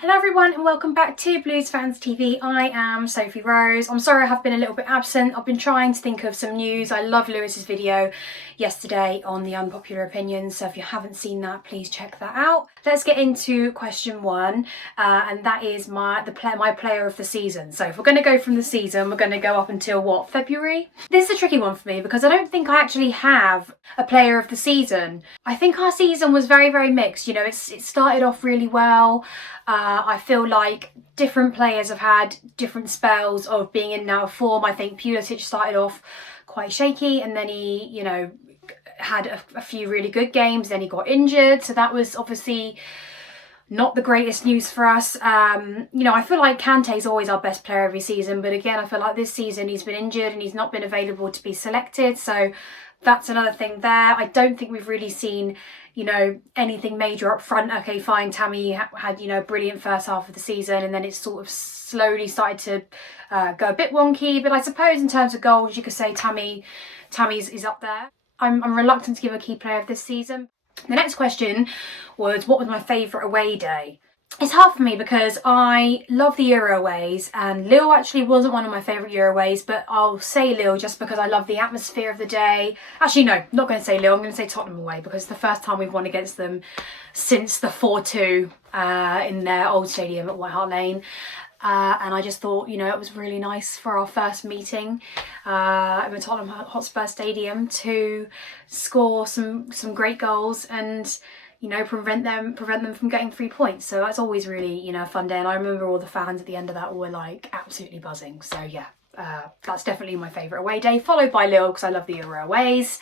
Hello everyone and welcome back to Blues Fans TV. I am Sophie Rose. I'm sorry I have been a little bit absent. I've been trying to think of some news. I love Lewis's video yesterday on the unpopular opinions, so if you haven't seen that, please check that out. Let's get into question one, and that is my player of the season. So if we're going to go from the season, we're going to go up until what, February? This is a tricky one for me because I don't think I actually have a player of the season. I think our season was very, very mixed. You know, it started off really well. I feel like different players have had different spells of being in and out of form. I think Pulisic started off quite shaky and then he, you know, had a few really good games, then he got injured. So that was obviously not the greatest news for us. You know, I feel like Kante's always our best player every season. But again, I feel like this season he's been injured and he's not been available to be selected. So that's another thing there. I don't think we've really seen, you know, anything major up front. Okay, fine, Tammy had, you know, a brilliant first half of the season and then it sort of slowly started to go a bit wonky. But I suppose in terms of goals, you could say Tammy's is up there. I'm reluctant to give a key player of this season. The next question was, what was my favourite away day? It's hard for me because I love the Euro aways, and Lille actually wasn't one of my favourite Euro aways, but I'll say Lille just because I love the atmosphere of the day. Actually, no, not going to say Lille, I'm going to say Tottenham away because it's the first time we've won against them since the 4-2 in their old stadium at White Hart Lane. And I just thought, you know, it was really nice for our first meeting at the Tottenham Hotspur Stadium to score some great goals and, you know, prevent them from getting 3 points. So that's always really, you know, a fun day. And I remember all the fans at the end of that were like absolutely buzzing. So yeah, that's definitely my favourite away day, followed by Lille because I love the Euro aways.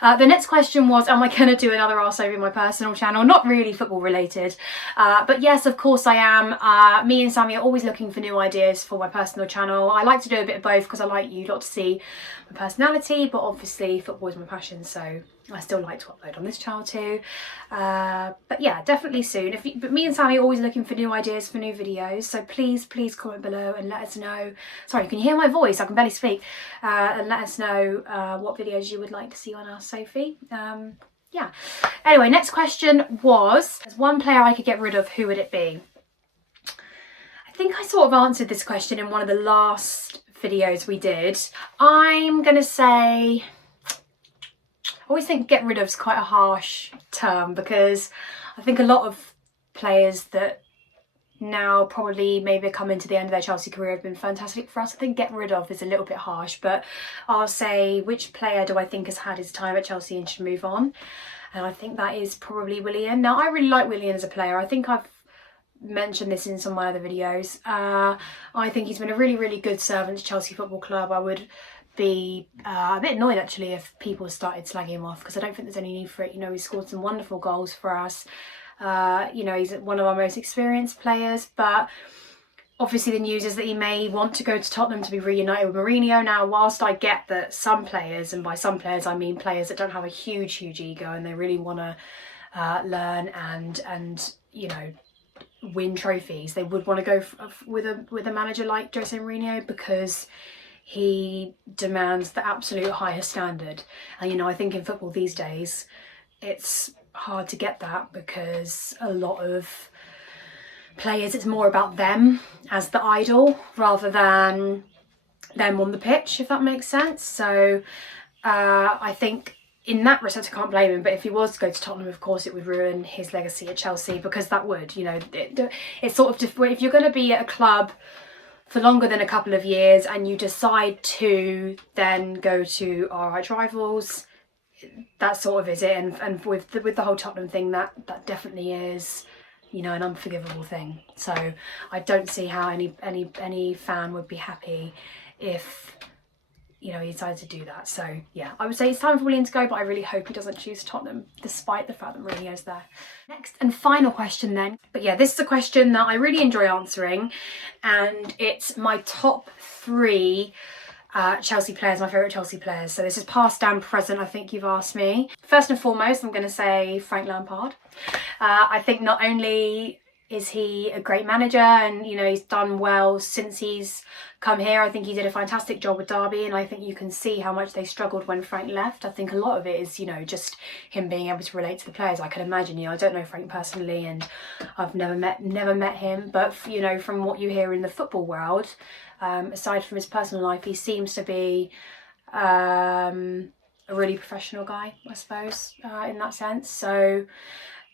The next question was, am I going to do another Ask Sophie on my personal channel? Not really football related, but yes, of course I am. Me and Sammy are always looking for new ideas for my personal channel. I like to do a bit of both because I like you lot to see my personality, but obviously football is my passion, so I still like to upload on this channel too. But yeah, definitely soon. But me and Sammy are always looking for new ideas for new videos, so please comment below and let us know. Sorry, you can hear my voice, I can barely speak. And let us know what videos you would like to see on Ask Sophie. Yeah. Anyway, next question was, there's one player I could get rid of, who would it be? I think I sort of answered this question in one of the last videos we did. I'm gonna say, I always think get rid of is quite a harsh term because I think a lot of players that now probably maybe coming to the end of their Chelsea career have been fantastic for us. I think get rid of is a little bit harsh, but I'll say, which player do I think has had his time at Chelsea and should move on? And I think that is probably Willian. Now, I really like Willian as a player. I think I've mentioned this in some of my other videos. I think he's been a really good servant to Chelsea Football Club. I would be a bit annoyed actually if people started slagging him off because I don't think there's any need for it. You know, he scored some wonderful goals for us. You know, he's one of our most experienced players, but obviously the news is that he may want to go to Tottenham to be reunited with Mourinho. Now, whilst I get that some players, and by some players I mean players that don't have a huge ego and they really want to learn and you know, win trophies, they would want to go with a manager like Jose Mourinho because he demands the absolute highest standard. And you know, I think in football these days it's hard to get that because a lot of players, it's more about them as the idol rather than them on the pitch, if that makes sense. So I think in that respect I can't blame him, but if he was to go to Tottenham, of course it would ruin his legacy at Chelsea because that would, you know, it's sort of, if you're going to be at a club for longer than a couple of years and you decide to then go to our arch rivals, that sort of is it. And with the whole Tottenham thing, that definitely is, you know, an unforgivable thing. So I don't see how any fan would be happy if, you know, he decided to do that. So yeah, I would say it's time for Willian to go, but I really hope he doesn't choose Tottenham despite the fact that Mourinho's there. Next and final question then. But yeah, this is a question that I really enjoy answering, and it's my top 3 Chelsea players, my favourite Chelsea players. So this is past and present, I think you've asked me. First and foremost, I'm going to say Frank Lampard. I think not only is he a great manager? And, you know, he's done well since he's come here. I think he did a fantastic job with Derby, and I think you can see how much they struggled when Frank left. I think a lot of it is, you know, just him being able to relate to the players. I can imagine, you know, I don't know Frank personally, and I've never met him, but, you know, from what you hear in the football world, aside from his personal life, he seems to be a really professional guy, I suppose, in that sense. So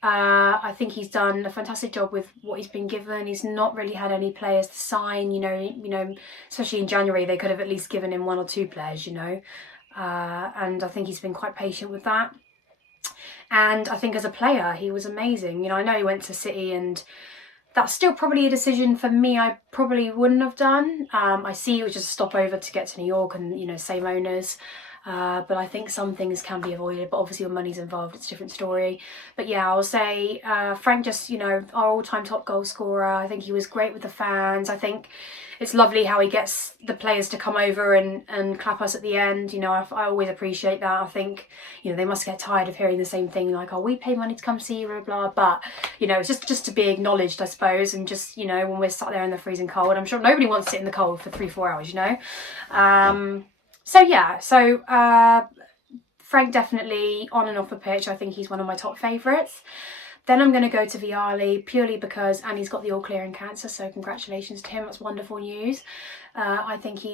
I think he's done a fantastic job with what he's been given. He's not really had any players to sign, you know, especially in January, they could have at least given him 1 or 2 players, you know, and I think he's been quite patient with that. And I think as a player, he was amazing. You know, I know he went to City, and that's still probably a decision for me I probably wouldn't have done. I see it was just a stopover to get to New York, and, you know, same owners. But I think some things can be avoided, but obviously when money's involved, it's a different story. But yeah, I'll say Frank, just, you know, our all-time top goal scorer. I think he was great with the fans. I think it's lovely how he gets the players to come over and clap us at the end. You know, I always appreciate that. I think, you know, they must get tired of hearing the same thing, like, oh, we pay money to come see you, blah, blah. But, you know, it's just to be acknowledged, I suppose, and just, you know, when we're sat there in the freezing cold, I'm sure nobody wants to sit in the cold for 3-4 hours, you know. So yeah, Frank definitely on and off the pitch, I think he's one of my top favourites. Then I'm going to go to Vialli purely because Annie's got the all clear in cancer, so congratulations to him, that's wonderful news. I think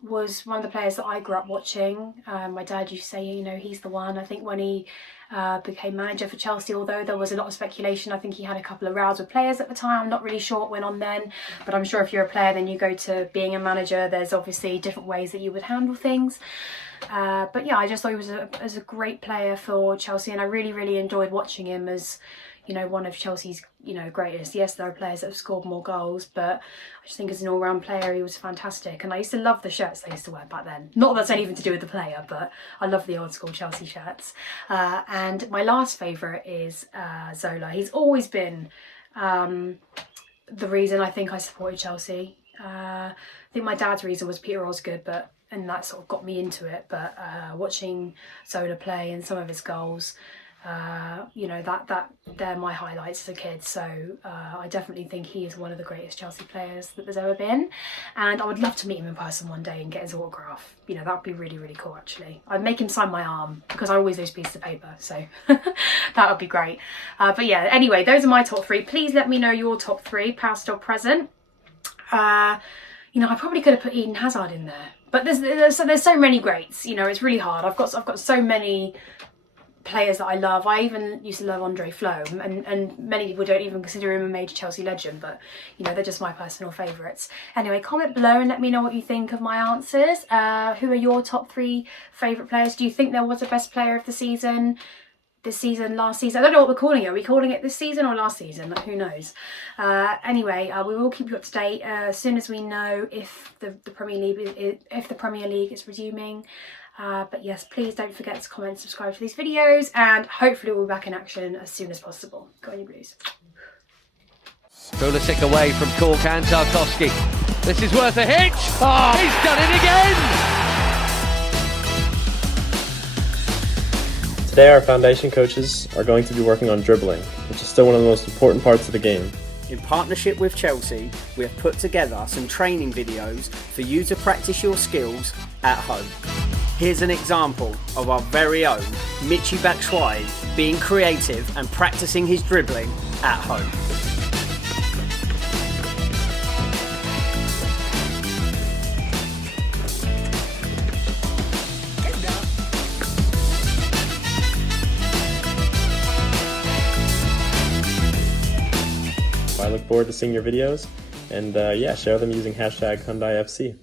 was one of the players that I grew up watching. My dad used to say, you know, he's the one. I think when he became manager for Chelsea, although there was a lot of speculation, I think he had a couple of rows with players at the time. I'm not really sure what went on then, but I'm sure if you're a player, then you go to being a manager, there's obviously different ways that you would handle things. But yeah, I just thought he was a great player for Chelsea, and I really, really enjoyed watching him as, you know, one of Chelsea's, you know, greatest. Yes, there are players that have scored more goals, but I just think as an all-round player, he was fantastic. And I used to love the shirts they used to wear back then. Not that that's anything to do with the player, but I love the old school Chelsea shirts. And my last favourite is Zola. He's always been the reason I think I supported Chelsea. I think my dad's reason was Peter Osgood, and that sort of got me into it. But watching Zola play and some of his goals, you know, that they're my highlights as a kid. So I definitely think he is one of the greatest Chelsea players that there's ever been, and I would love to meet him in person one day and get his autograph. You know, that would be really, really cool actually. I'd make him sign my arm because I always lose pieces of paper, so that would be great. But yeah, anyway, those are my top 3. Please let me know your top 3, past or present. You know, I probably could have put Eden Hazard in there, but there's so many greats. You know, it's really hard. I've got so many players that I love. I even used to love Andre Flo, and many people don't even consider him a major Chelsea legend, but, you know, they're just my personal favourites. Anyway, comment below and let me know what you think of my answers. Who are your top 3 favourite players? Do you think there was a best player of the season? This season, last season, I don't know what we're calling it. Are we calling it this season or last season? Who knows? Anyway, we will keep you up to date as soon as we know if the Premier League is resuming. But yes, please don't forget to comment and subscribe to these videos, and hopefully we'll be back in action as soon as possible. Go on, you Blues. Pulisic away from Cork and Tarkowski. This is worth a hit. Oh, he's done it again! Today our foundation coaches are going to be working on dribbling, which is still one of the most important parts of the game. In partnership with Chelsea, we have put together some training videos for you to practice your skills at home. Here's an example of our very own Michy Batshuayi being creative and practicing his dribbling at home. I look forward to seeing your videos, and yeah, share them using #HyundaiFC.